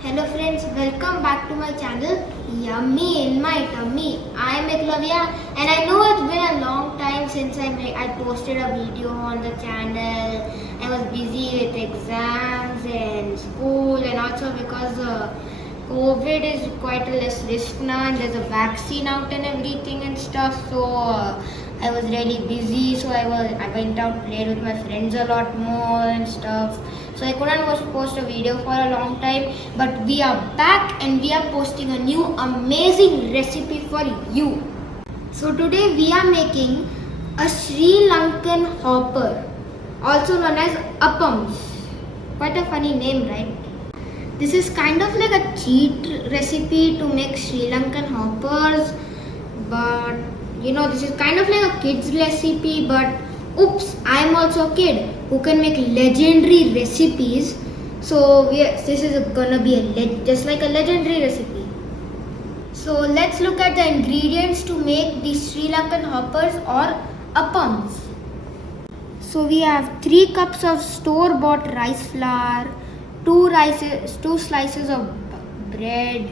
Hello friends, welcome back to my channel Yummy in my tummy. I am Eklavya and I know it's been a long time since I posted a video on the channel. I was busy with exams and school and also because COVID is quite a less risk now and there's a vaccine out and everything and stuff. So I was really busy, so I went out, played with my friends a lot more and stuff. So I couldn't post a video for a long time, but we are back and we are posting a new amazing recipe for you. So today we are making a Sri Lankan hopper, also known as appams. Quite a funny name, right? This is kind of like a cheat recipe to make Sri Lankan hoppers, but this is kind of like a kid's recipe, but oops, I am also a kid who can make legendary recipes. So this is gonna be just like a legendary recipe. So let's look at the ingredients to make these Sri Lankan hoppers or appams. So we have 3 cups of store-bought rice flour, 2 slices of bread.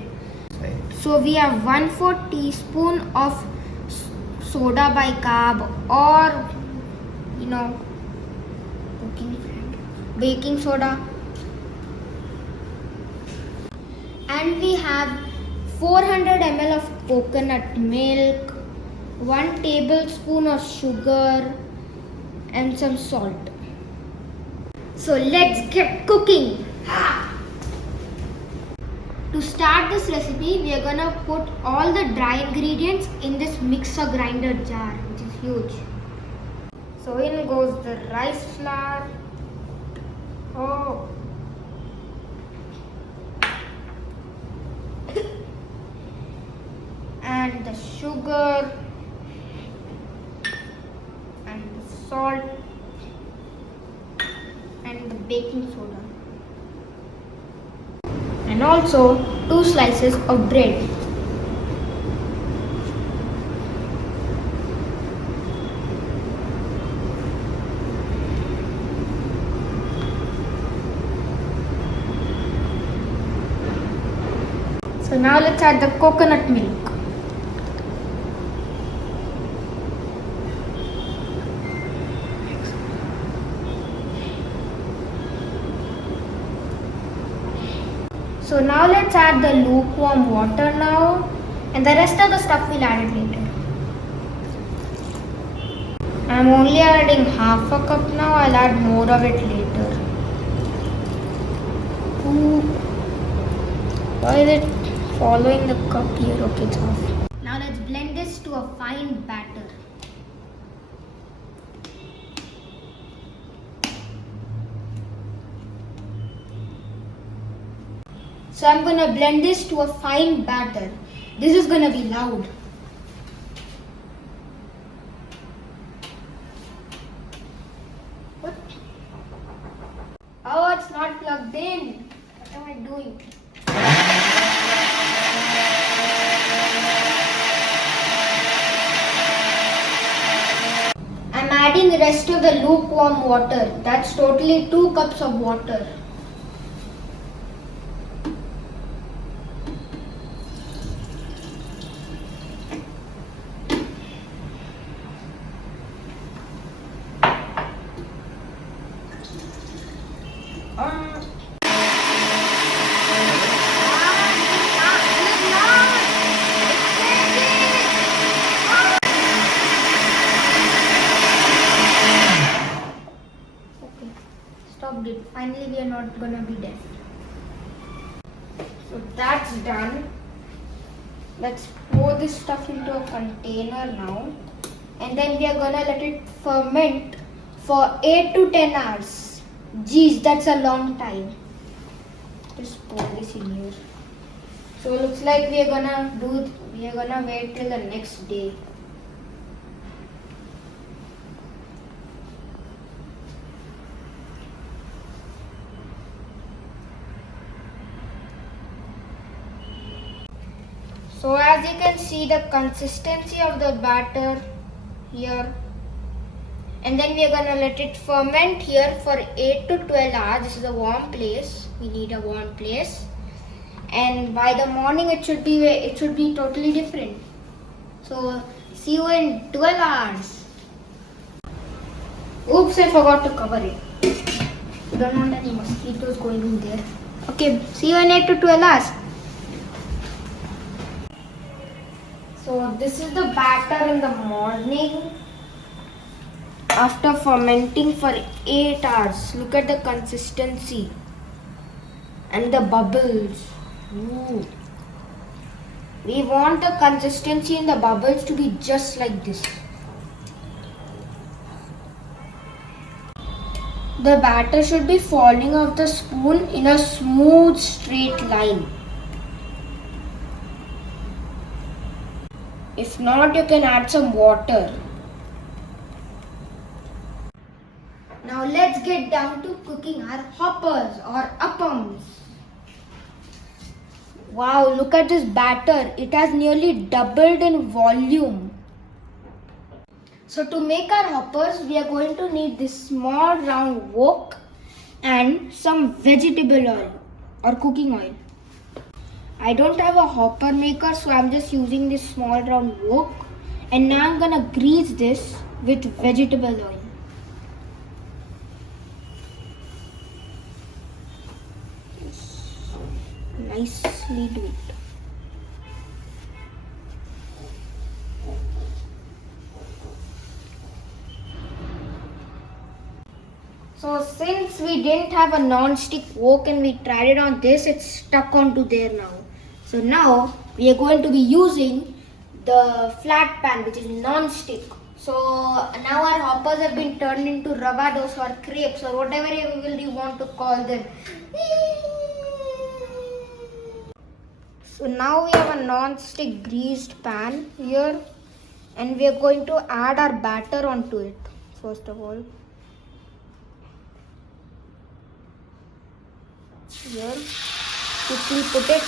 So we have 1/4 teaspoon of soda bicarb or baking soda, and we have 400 ml of coconut milk, 1 tablespoon of sugar and some salt. So let's get cooking. To start this recipe, we are gonna put all the dry ingredients in this mixer grinder jar, which is huge. So in goes the rice flour. And the sugar and the salt and the baking soda. And also 2 slices of bread. So now let's add the coconut milk. So now let's add the lukewarm water now, and the rest of the stuff we'll add it later. I'm only adding half a cup now, I'll add more of it later. Ooh. Why is it following the cup here? Okay, it's off. Now let's blend this to a fine batter. So I'm going to blend this to a fine batter. This is going to be loud. What? Oh, it's not plugged in. What am I doing? I'm adding the rest of the lukewarm water. That's totally 2 cups of water. Stopped it. Finally, we are not gonna be deaf. So that's done. Let's pour this stuff into a container now, and then we are gonna let it ferment for 8 to 10 hours. Geez, that's a long time. Just pour this in here. So it looks like we are gonna wait till the next day. So as you can see the consistency of the batter here, and then we are going to let it ferment here for 8 to 12 hours. This is a warm place. We need a warm place. and by the morning it should be totally different. So see you in 12 hours. Oops, I forgot to cover it. Don't want any mosquitoes going in there. Okay, see you in 8 to 12 hours. So this is the batter in the morning after fermenting for 8 hours. Look at the consistency and the bubbles. Ooh. We want the consistency in the bubbles to be just like this. The batter should be falling off the spoon in a smooth straight line. If not, you can add some water. Now let's get down to cooking our hoppers or appams. Wow, look at this batter. It has nearly doubled in volume. So to make our hoppers, we are going to need this small round wok and some vegetable oil or cooking oil. I don't have a hopper maker, so I'm just using this small round wok. And now I'm gonna grease this with vegetable oil. Nicely do it. So since we didn't have a non-stick wok and we tried it on this, it's stuck onto there now. So now we are going to be using the flat pan, which is non-stick. So now our hoppers have been turned into rava dosa or crepes or whatever you want to call them. So now we have a non-stick greased pan here, and we are going to add our batter onto it first of all. Here, quickly put it,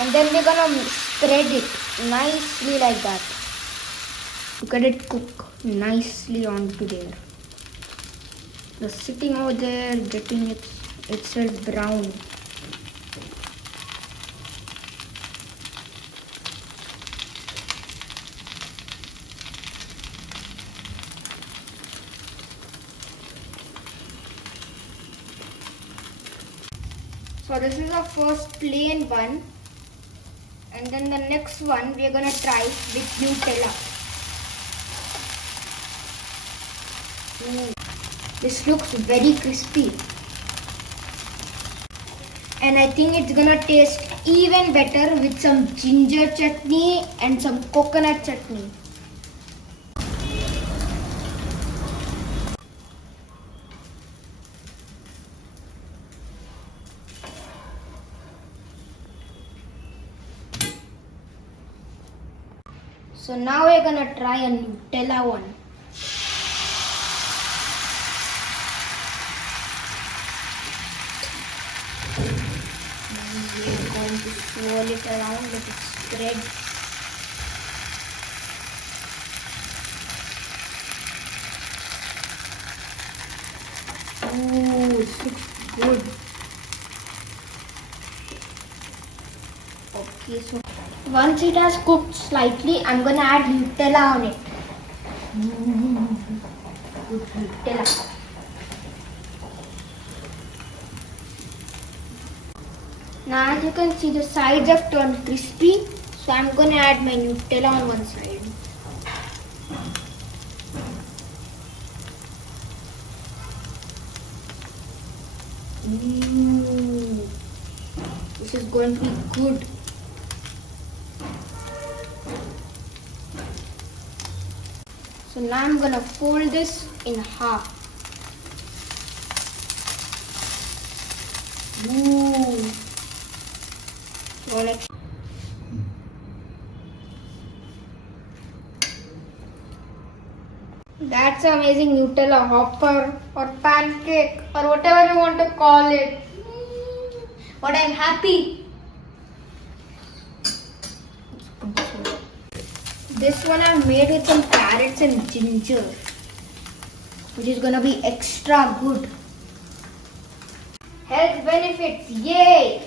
and then we're gonna spread it nicely like that. Look at it cook nicely onto there. Just sitting over there, getting itself brown. So this is our first plain one, and then the next one we are gonna try with Nutella. This looks very crispy, and I think it's gonna taste even better with some ginger chutney and some coconut chutney. So now we're gonna try a Nutella one. And we're going to swirl it around, let it spread. Ooh, this looks good. Okay, so once it has cooked slightly, I'm gonna add Nutella on it. Good Nutella. Now as you can see, the sides have turned crispy, so I'm gonna add my Nutella on one side. This is going to be good. So now I'm gonna fold this in half. Ooh. So next. That's amazing Nutella hopper or pancake or whatever you want to call it. But I'm happy. This one I've made with some carrots and ginger, which is gonna be extra good. Health benefits, yay!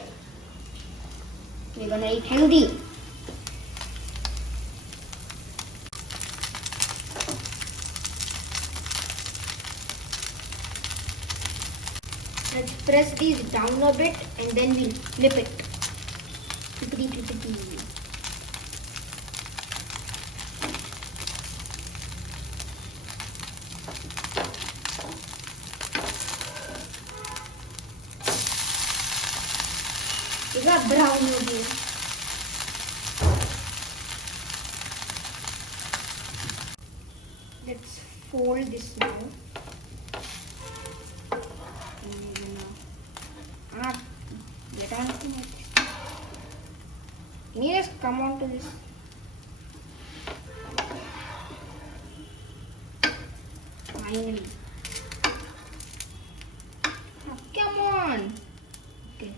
We're gonna eat healthy. Let's press these down a bit and then we'll flip it. Flippity, flippity. You got brown over here. Let's fold this now. Get on to it. Can you just come on to this? Finally. Oh, come on. Okay.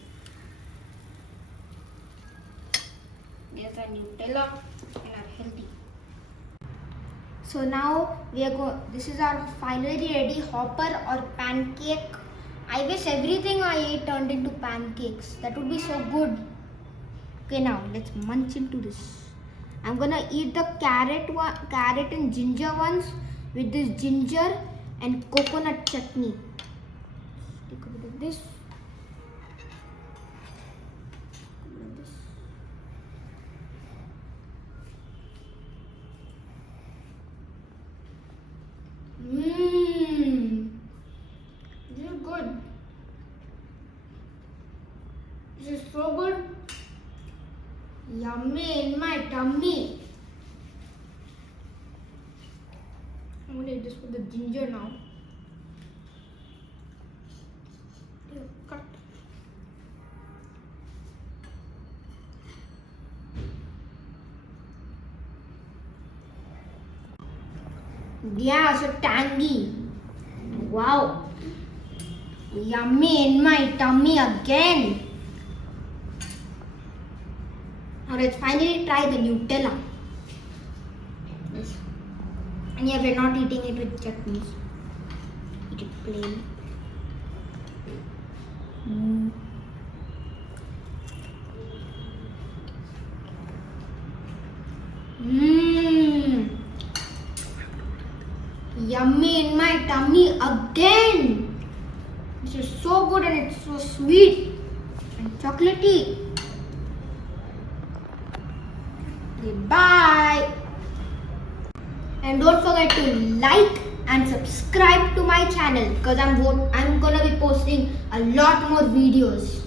There's our Nutella and our healthy. So now we are going. This is our finally ready hopper or pancake. I wish everything I ate turned into pancakes. That would be so good. Okay, now let's munch into this. I'm gonna eat the carrot and ginger ones with this ginger and coconut chutney. Take a bit of this. Mmm. This is good. This is so good. Yummy in my tummy. I'm gonna eat this with the ginger now. Cut. Yeah, so tangy. Wow. Yummy in my tummy again. Now let's finally try the Nutella. Yes. And yeah, we're not eating it with chutneys. Eat it plain. Mmm. Yummy in my tummy again. This is so good and it's so sweet and chocolatey. Bye. And don't forget to like and subscribe to my channel because I'm gonna be posting a lot more videos.